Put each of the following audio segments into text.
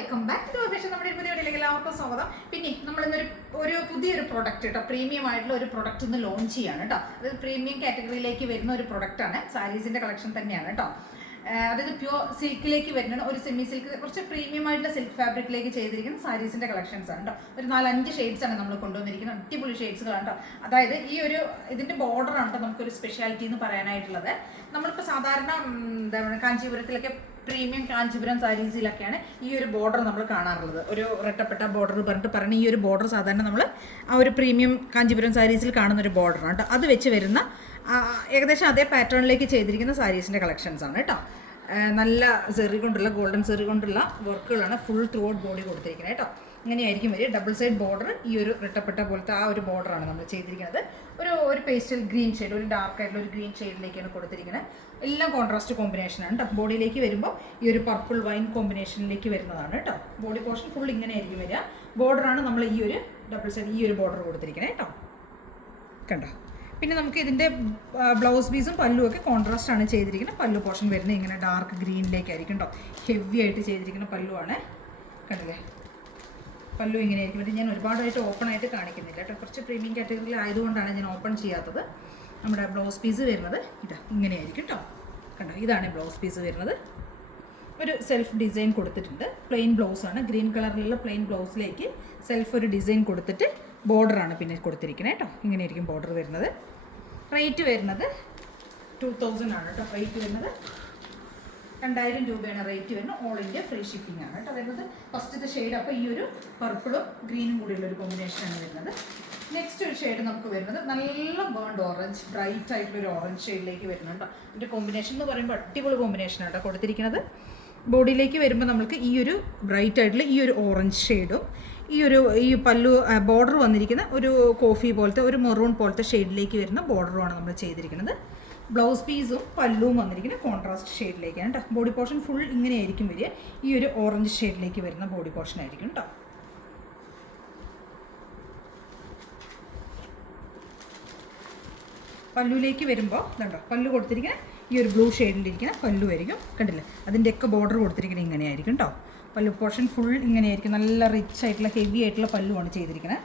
Welcome back to fashion. നമ്മുടെ പുതിയ വീഡിയോയിലേക്ക് എല്ലാവർക്കും സ്വാഗതം. പിന്നെ നമ്മൾ ഇന്നൊരു പുതിയൊരു പ്രൊഡക്റ്റ് കേട്ടോ, പ്രീമിയം ആയിട്ടുള്ള ഒരു പ്രൊഡക്റ്റ് ഇന്ന് ലോഞ്ച് ചെയ്യാണ് കേട്ടോ. അത് പ്രീമിയം കാറ്റഗറിയിലേക്ക് വരുന്ന ഒരു പ്രൊഡക്റ്റാണ്. സാരീസിന്റെ കളക്ഷൻ തന്നെയാണ് കേട്ടോ. അതായത് പ്യൂർ സിൽക്കിലേക്ക് വരുന്ന ഒരു സെമി സിൽക്ക്, കുറച്ച് പ്രീമിയം ആയിട്ടുള്ള സിൽക്ക് ഫാബ്രിക്കിലേക്ക് ചെയ്തിരിക്കുന്ന സാരീസിന്റെ കളക്ഷൻസ് ആണ് കേട്ടോ. ഒരു 4-5 ഷെയ്ഡ്സ് ആണ് നമ്മൾ കൊണ്ടുവന്നിരിക്കുന്നത്. അടിപൊളി ഷെയ്ഡ്സുകളാണ് കേട്ടോ. അതായത് ഇതിന്റെ ബോർഡറാണ് കേട്ടോ നമുക്കൊരു സ്പെഷ്യാലിറ്റി എന്ന് പറയാനായിട്ടുള്ളത്. നമ്മളിപ്പോൾ സാധാരണ എന്താണ് കാഞ്ചീപുരത്തിലൊക്കെ പ്രീമിയം കാഞ്ചീപുരം സാരീസിലൊക്കെയാണ് ഈ ഒരു ബോർഡർ നമ്മൾ കാണാറുള്ളത്. ഒരു റെട്ടപ്പെട്ട ബോർഡർ പറഞ്ഞ ഈ ഒരു ബോർഡർ സാധാരണ നമ്മൾ ആ ഒരു പ്രീമിയം കാഞ്ചീപുരം സാരീസിൽ കാണുന്ന ഒരു ബോർഡറാണ് കേട്ടോ. അത് വെച്ച് വരുന്ന ഏകദേശം അതേ പാറ്റേണിലേക്ക് ചെയ്തിരിക്കുന്ന സാരീസിൻ്റെ കളക്ഷൻസ് ആണ് കേട്ടോ. നല്ല സെറി കൊണ്ടുള്ള ഗോൾഡൻ സെറി കൊണ്ടുള്ള വർക്കുകളാണ് ഫുൾ ത്രൂ ഔട്ട് ബോഡി കൊടുത്തിരിക്കുന്നത് കേട്ടോ. ഇങ്ങനെയായിരിക്കും വരിക. ഡബിൾ സൈഡ് ബോർഡർ, ഈ ഒരു റിട്ടപ്പെട്ട പോലത്തെ ആ ഒരു ബോർഡറാണ് നമ്മൾ ചെയ്തിരിക്കുന്നത്. ഒരു പേസ്റ്റൽ ഗ്രീൻ ഷെയ്ഡ്, ഒരു ഡാർക്ക് ആയിട്ടുള്ള ഒരു ഗ്രീൻ ഷെയ്ഡിലേക്കാണ് കൊടുത്തിരിക്കുന്നത്. എല്ലാം കോൺട്രാസ്റ്റ് കോമ്പിനേഷനാണ് കേട്ടോ. ബോഡിയിലേക്ക് വരുമ്പോൾ ഈ ഒരു പർപ്പിൾ വൈൻ കോമ്പിനേഷനിലേക്ക് വരുന്നതാണ് കേട്ടോ. ബോഡി പോർഷൻ ഫുൾ ഇങ്ങനെയായിരിക്കും വരിക. ബോർഡറാണ് നമ്മൾ ഈ ഒരു ഡബിൾ സൈഡ് ഈ ഒരു ബോർഡർ കൊടുത്തിരിക്കുന്നത് കേട്ടോ. കണ്ടോ. പിന്നെ നമുക്ക് ഇതിൻ്റെ ബ്ലൗസ് പീസും പല്ലും ഒക്കെ കോൺട്രാസ്റ്റ് ആണ് ചെയ്തിരിക്കുന്നത്. പല്ലു പോർഷൻ വരുന്നത് ഇങ്ങനെ ഡാർക്ക് ഗ്രീനിലേക്കായിരിക്കും കേട്ടോ. ഹെവി ആയിട്ട് ചെയ്തിരിക്കുന്ന പല്ലുവാണ്. കണ്ടില്ലേ, പല്ലു ഇങ്ങനെ ആയിരിക്കും. ഞാൻ ഒരുപാടായിട്ട് ഓപ്പൺ ആയിട്ട് കാണിക്കുന്നില്ല കേട്ടോ. കുറച്ച് പ്രീമിയം കാറ്റഗറിയിൽ ആയതുകൊണ്ടാണ് ഞാൻ ഓപ്പൺ ചെയ്യാത്തത്. നമ്മുടെ ബ്ലൗസ് പീസ് വരുന്നത് ഇങ്ങനെയായിരിക്കും കേട്ടോ. കണ്ടോ, ഇതാണ് ബ്ലൗസ് പീസ് വരുന്നത്. ഒരു സെൽഫ് ഡിസൈൻ കൊടുത്തിട്ടുണ്ട്. പ്ലെയിൻ ബ്ലൗസാണ്. ഗ്രീൻ കളറിലുള്ള പ്ലെയിൻ ബ്ലൗസിലേക്ക് സെൽഫ് ഒരു ഡിസൈൻ കൊടുത്തിട്ട് ബോർഡറാണ് പിന്നെ കൊടുത്തിരിക്കുന്നത് കേട്ടോ. ഇങ്ങനെയായിരിക്കും ബോർഡർ വരുന്നത്. റേറ്റ് വരുന്നത് 2000 ആണ് കേട്ടോ. റേറ്റ് വരുന്നത് 2000 രൂപയാണ് റേറ്റ് വരുന്നത്. ഓൾ ഇന്ത്യ ഫ്രീ ഷിപ്പിംഗ് ആണ് കേട്ടോ വരുന്നത്. ഫസ്റ്റത്തെ ഷെയ്ഡ് അപ്പോൾ ഈ ഒരു പർപ്പിളും ഗ്രീനും കൂടിയുള്ള ഒരു കോമ്പിനേഷനാണ് വരുന്നത്. നെക്സ്റ്റ് ഒരു ഷെയ്ഡ് നമുക്ക് വരുന്നത് നല്ല ബേൺഡ് ഓറഞ്ച്, ബ്രൈറ്റ് ആയിട്ടുള്ള ഒരു ഓറഞ്ച് ഷെയ്ഡിലേക്ക് വരുന്നുണ്ട്. ഇതിൻ്റെ കോമ്പിനേഷൻ എന്ന് പറയുമ്പോൾ അടിപൊളി കോമ്പിനേഷനാണ് കേട്ടോ കൊടുത്തിരിക്കുന്നത്. ബോഡിയിലേക്ക് വരുമ്പോൾ നമുക്ക് ഈ ഒരു ബ്രൈറ്റ് ആയിട്ടുള്ള ഈ ഒരു ഓറഞ്ച് ഷെയ്ഡും ഈ പല്ലു ബോർഡർ വന്നിരിക്കുന്ന ഒരു കോഫി പോലത്തെ ഒരു മെറൂൺ പോലത്തെ ഷെയ്ഡിലേക്ക് വരുന്ന ബോർഡറുമാണ് നമ്മൾ ചെയ്തിരിക്കുന്നത്. ബ്ലൗസ് പീസും പല്ലുവും വന്നിരിക്കുന്ന കോൺട്രാസ്റ്റ് ഷെയ്ഡിലേക്കാണ് കേട്ടോ. ബോഡി പോർഷൻ ഫുൾ ഇങ്ങനെയായിരിക്കും വരിക. ഈ ഒരു ഓറഞ്ച് ഷെയ്ഡിലേക്ക് വരുന്ന ബോഡി പോർഷൻ ആയിരിക്കും കേട്ടോ. പല്ലുവിലേക്ക് വരുമ്പോൾ ഇതുണ്ടോ, പല്ലു കൊടുത്തിരിക്കുന്ന ഈ ഒരു ബ്ലൂ ഷെയ്ഡിലിരിക്കുന്ന പല്ലു ആയിരിക്കും. കണ്ടില്ലേ, അതിൻ്റെയൊക്കെ ബോർഡർ കൊടുത്തിരിക്കുന്നത് ഇങ്ങനെയായിരിക്കും കേട്ടോ. പല്ലു പോർഷൻ ഫുൾ ഇങ്ങനെയായിരിക്കും. നല്ല റിച്ച് ആയിട്ടുള്ള ഹെവി ആയിട്ടുള്ള പല്ലുവാണ് ചെയ്തിരിക്കുന്നത്.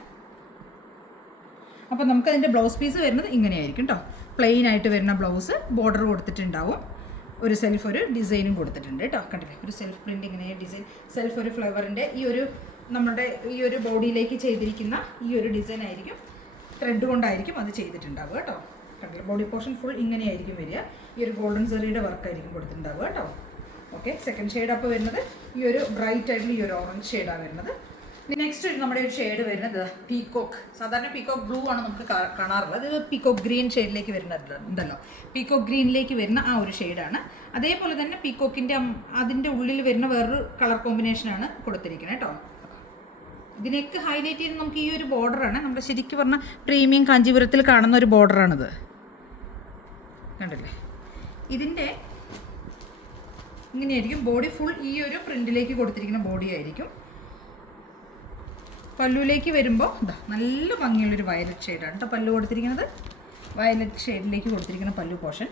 അപ്പോൾ നമുക്കതിൻ്റെ ബ്ലൗസ് പീസ് വരുന്നത് ഇങ്ങനെയായിരിക്കും കേട്ടോ. പ്ലെയിൻ ആയിട്ട് വരുന്ന ബ്ലൗസ്, ബോർഡർ കൊടുത്തിട്ടുണ്ടാവും. ഒരു സെൽഫ് ഒരു ഡിസൈനും കൊടുത്തിട്ടുണ്ട് കേട്ടോ. കണ്ടില്ലേ, ഒരു സെൽഫ് പ്രിൻ്റ് ഇങ്ങനെ ഡിസൈൻ, സെൽഫ് ഒരു ഫ്ലവറിൻ്റെ നമ്മുടെ ഈ ഒരു ബോഡിയിലേക്ക് ചെയ്തിരിക്കുന്ന ഈ ഒരു ഡിസൈൻ ആയിരിക്കും. ത്രെഡ് കൊണ്ടായിരിക്കും അത് ചെയ്തിട്ടുണ്ടാവുക കേട്ടോ. കണ്ടില്ലേ, ബോഡി പോർഷൻ ഫുൾ ഇങ്ങനെയായിരിക്കും വരിക. ഈ ഒരു ഗോൾഡൻ സെറിയുടെ വർക്കായിരിക്കും കൊടുത്തിട്ടുണ്ടാവുക കേട്ടോ. ഓക്കെ, സെക്കൻഡ് ഷെയ്ഡ് അപ്പോൾ വരുന്നത് ഈ ഒരു ബ്രൈറ്റ് ആയിട്ടുള്ള ഈ ഒരു ഓറഞ്ച് ഷെയ്ഡാണ് വരുന്നത്. നെക്സ്റ്റ് നമ്മുടെ ഒരു ഷെയ്ഡ് വരുന്നത് പീക്കോക്ക്. സാധാരണ പീക്കോക്ക് ബ്ലൂ ആണ് നമുക്ക് കാണാറുള്ളത്. ഇത് പീക്കോക്ക് ഗ്രീൻ ഷെയ്ഡിലേക്ക് വരുന്നുണ്ടല്ലോ. പീക്കോക്ക് ഗ്രീനിലേക്ക് വരുന്ന ആ ഒരു ഷെയ്ഡാണ്. അതേപോലെ തന്നെ പീക്കോക്കിൻ്റെ അതിൻ്റെ ഉള്ളിൽ വരുന്ന വേറൊരു കളർ കോമ്പിനേഷനാണ് കൊടുത്തിരിക്കുന്നത് കേട്ടോ. ഇതിനൊക്കെ ഹൈലൈറ്റ് ചെയ്ത് നമുക്ക് ഈ ഒരു ബോർഡറാണ് നമ്മുടെ ശരിക്കും പറഞ്ഞാൽ പ്രീമിയം കാഞ്ചീപുരത്തിൽ കാണുന്ന ഒരു ബോർഡറാണിത്. കണ്ടില്ലേ, ഇതിൻ്റെ ഇങ്ങനെയായിരിക്കും ബോഡി ഫുൾ ഈ ഒരു പ്രിന്റിലേക്ക് കൊടുത്തിരിക്കുന്ന ബോഡി ആയിരിക്കും. പല്ലുവിലേക്ക് വരുമ്പോൾ നല്ല ഭംഗിയുള്ളൊരു വയലറ്റ് ഷെയ്ഡാണ് കേട്ടോ പല്ലു കൊടുത്തിരിക്കുന്നത്. വയലറ്റ് ഷെയ്ഡിലേക്ക് കൊടുത്തിരിക്കുന്ന പല്ലു പോർഷൻ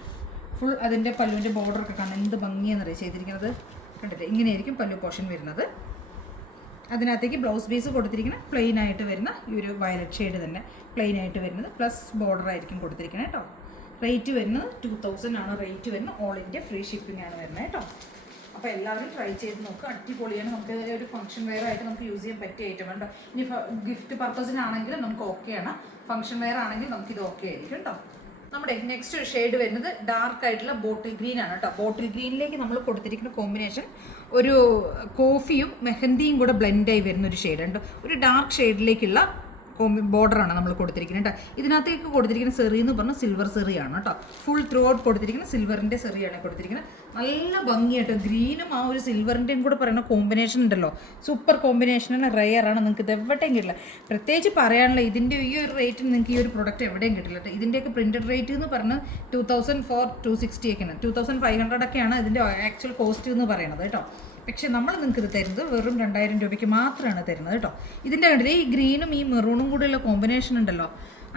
ഫുൾ അതിൻ്റെ പല്ലുവിൻ്റെ ബോർഡറൊക്കെ കാണാൻ എന്ത് ഭംഗിയാണെന്നറിയാം ചെയ്തിരിക്കുന്നത്. കണ്ടില്ലേ, ഇങ്ങനെയായിരിക്കും പല്ലു പോർഷൻ വരുന്നത്. അതിനകത്തേക്ക് ബ്ലൗസ് പീസ് കൊടുത്തിരിക്കുന്ന പ്ലെയിൻ ആയിട്ട് വരുന്ന ഈ ഒരു വയലറ്റ് ഷെയ്ഡ് തന്നെ പ്ലെയിൻ ആയിട്ട് വരുന്നത് പ്ലസ് ബോർഡർ ആയിരിക്കും കൊടുത്തിരിക്കുന്നത് കേട്ടോ. റേറ്റ് വരുന്നത് 2000 ആണ് റേറ്റ് വരുന്നത്. ഓൾ ഇന്ത്യ ഫ്രീ ഷിപ്പിംഗ് ആണ് വരുന്നത് കേട്ടോ. അപ്പോൾ എല്ലാവരും ട്രൈ ചെയ്ത് നോക്കുക. അടിപൊളിയാണ്. നമുക്ക് ഒരു ഫംഗ്ഷൻ വെയർ ആയിട്ട് നമുക്ക് യൂസ് ചെയ്യാൻ പറ്റിയ ഐറ്റം കേട്ടോ. ഇനി ഗിഫ്റ്റ് പർപ്പസിനാണെങ്കിലും നമുക്ക് ഓക്കെയാണ്. ഫംഗ്ഷൻ വെയർ ആണെങ്കിൽ നമുക്കിത് ഓക്കെ ആയിരിക്കും കേട്ടോ. നമ്മുടെ നെക്സ്റ്റ് ഒരു ഷെയ്ഡ് വരുന്നത് ഡാർക്ക് ആയിട്ടുള്ള ബോട്ടിൽ ഗ്രീൻ ആണ് കേട്ടോ. ബോട്ടിൽ ഗ്രീനിലേക്ക് നമ്മൾ കൊടുത്തിരിക്കുന്ന കോമ്പിനേഷൻ ഒരു കോഫിയും മെഹന്തിയും കൂടെ ബ്ലെൻഡായി വരുന്ന ഒരു ഷെയ്ഡ് ഉണ്ട്. ഒരു ഡാർക്ക് ഷെയ്ഡിലേക്കുള്ള ബോർഡറാണ് നമ്മൾ കൊടുത്തിരിക്കുന്നത് കേട്ടോ. ഇതിനകത്തേക്ക് കൊടുത്തിരിക്കുന്ന സെറി എന്ന് പറഞ്ഞാൽ സിൽവർ സെറിയാണ് കേട്ടോ. ഫുൾ ത്രൂ ഔട്ട് കൊടുത്തിരിക്കുന്ന സിൽവറിൻ്റെ സെറിയാണ് കൊടുത്തിരിക്കുന്നത്. നല്ല ഭംഗിയായിട്ട് ഗ്രീനും ആ ഒരു സിൽവറിൻ്റെയും കൂടെ പറയുന്ന കോമ്പിനേഷൻ ഉണ്ടല്ലോ, സൂപ്പർ കോമ്പിനേഷനാണ്. റെയറാണ്. നിങ്ങൾക്ക് ഇത് എവിടെയും കിട്ടില്ല. പ്രത്യേകിച്ച് പറയാനുള്ള ഇതിൻ്റെ ഈ ഒരു റേറ്റിന് നിങ്ങൾക്ക് ഈ ഒരു പ്രൊഡക്റ്റ് എവിടെയും കിട്ടില്ല കേട്ടോ. ഇതിൻ്റെയൊക്കെ പ്രിൻറ്റഡ് റേറ്റ് എന്ന് പറഞ്ഞാൽ 2000 for 260 ഒക്കെയാണ്. 2500 ഒക്കെയാണ് ഇതിൻ്റെ ആക്ച്വൽ കോസ്റ്റ് എന്ന് പറയുന്നത് കേട്ടോ. പക്ഷെ നമ്മൾ നിങ്ങൾക്ക് ഇത് തരുന്നത് വെറും 2000 രൂപയ്ക്ക് മാത്രമാണ് തരുന്നത് കേട്ടോ. ഇതിൻ്റെ കണ്ടില്ലേ, ഈ ഗ്രീനും ഈ മെറൂണും കൂടെയുള്ള കോമ്പിനേഷൻ ഉണ്ടല്ലോ,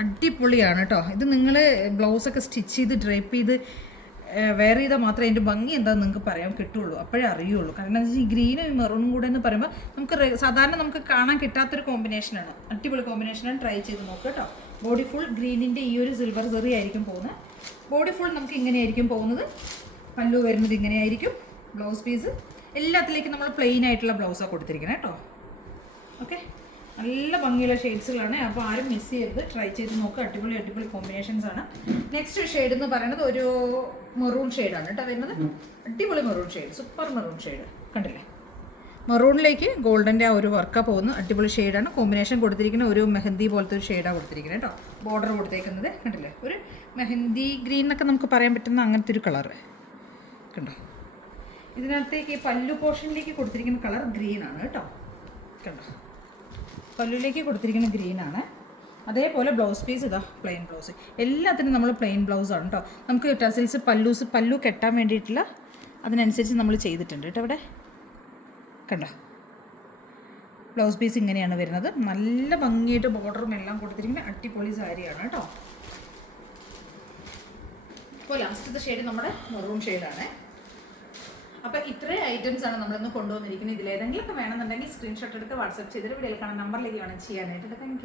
അടിപൊളിയാണ് കേട്ടോ. ഇത് നിങ്ങൾ ബ്ലൗസൊക്കെ സ്റ്റിച്ച് ചെയ്ത് ഡ്രൈപ്പ് ചെയ്ത് വെയർ ചെയ്താൽ മാത്രമേ അതിൻ്റെ ഭംഗി എന്താണെന്ന് നിങ്ങൾക്ക് പറയാൻ കിട്ടുള്ളൂ, അപ്പോഴേ അറിയുള്ളൂ. കാരണം എന്താ വെച്ചാൽ ഈ ഗ്രീനും മെറൂണും കൂടെ എന്ന് പറയുമ്പോൾ സാധാരണ നമുക്ക് കാണാൻ കിട്ടാത്തൊരു കോമ്പിനേഷനാണ്. അടിപൊളി കോമ്പിനേഷനാണ്, ട്രൈ ചെയ്ത് നോക്കുക കേട്ടോ. ബോഡി ഫുൾ ഗ്രീനിൻ്റെ ഈ ഒരു സിൽവർ സെറി ആയിരിക്കും പോകുന്നത്. ബോഡി ഫുൾ നമുക്ക് ഇങ്ങനെയായിരിക്കും പോകുന്നത്. പല്ലു വരുന്നത് ഇങ്ങനെയായിരിക്കും. ബ്ലൗസ് പീസ് എല്ലാത്തിലേക്കും നമ്മൾ പ്ലെയിൻ ആയിട്ടുള്ള ബ്ലൗസാണ് കൊടുത്തിരിക്കുന്നത് കേട്ടോ. ഓക്കെ, നല്ല ഭംഗിയുള്ള ഷെയ്ഡ്സുകളാണ്. അപ്പോൾ ആരും മിസ് ചെയ്യരുത്, ട്രൈ ചെയ്ത് നോക്കുക. അടിപൊളി കോമ്പിനേഷൻസ് ആണ്. നെക്സ്റ്റ് ഷെയ്ഡ് എന്ന് പറയുന്നത് ഒരു മെറൂൺ ഷെയ്ഡാണ് കേട്ടോ വരുന്നത്. അടിപൊളി maroon shade, super maroon shade കണ്ടില്ലേ. മെറൂണിലേക്ക് ഗോൾഡൻ്റെ ആ ഒരു വർക്കാണ് പോകുന്നത്. അടിപൊളി ഷെയ്ഡാണ്. കോമ്പിനേഷൻ കൊടുത്തിരിക്കുന്ന ഒരു മെഹന്തി പോലത്തെ ഒരു ഷെയ്ഡാണ് കൊടുത്തിരിക്കുന്നത് കേട്ടോ. ബോർഡർ കൊടുത്തേക്കുന്നത് കണ്ടില്ലേ, ഒരു മെഹന്തി ഗ്രീൻ എന്നൊക്കെ നമുക്ക് പറയാൻ പറ്റുന്ന അങ്ങനത്തെ ഒരു കളർ കണ്ടോ. ഇതിനകത്തേക്ക് ഈ പല്ലു പോർഷനിലേക്ക് കൊടുത്തിരിക്കുന്ന കളർ ഗ്രീനാണ് കേട്ടോ. കണ്ടോ, പല്ലുവിലേക്ക് കൊടുത്തിരിക്കുന്ന ഗ്രീനാണ്. അതേപോലെ ബ്ലൗസ് പീസ് ഇതാ പ്ലെയിൻ ബ്ലൗസ്. എല്ലാത്തിനും നമ്മൾ പ്ലെയിൻ ബ്ലൗസാണ് കേട്ടോ. നമുക്ക് ടസിൽസ് പല്ലു കെട്ടാൻ വേണ്ടിയിട്ടുള്ള അതിനനുസരിച്ച് നമ്മൾ ചെയ്തിട്ടുണ്ട് കേട്ടോ. ഇവിടെ കണ്ടോ, ബ്ലൗസ് പീസ് ഇങ്ങനെയാണ് വരുന്നത്. നല്ല ഭംഗിയായിട്ട് ബോർഡറും എല്ലാം കൊടുത്തിരിക്കുന്ന അടിപൊളി സാരിയാണ് കേട്ടോ. അപ്പോൾ ലാസ്റ്റത്തെ ഷെയ്ഡ് നമ്മുടെ മെറൂൺ ഷെയ്ഡാണ്. അപ്പോൾ ഇത്രയും ഐറ്റംസ് ആണ് നമ്മളിന്ന് കൊണ്ടുവന്നിരിക്കുന്നത്. ഇതിലേതെങ്കിലുമൊക്കെ വേണമെന്നുണ്ടെങ്കിൽ സ്ക്രീൻഷോട്ട് എടുത്ത് വാട്സപ്പ് ചെയ്തിട്ട് വീഡിയോയിൽ കാണാൻ നമ്പറിലേക്ക് വേണം ചെയ്യാനായിട്ട്. Thank you.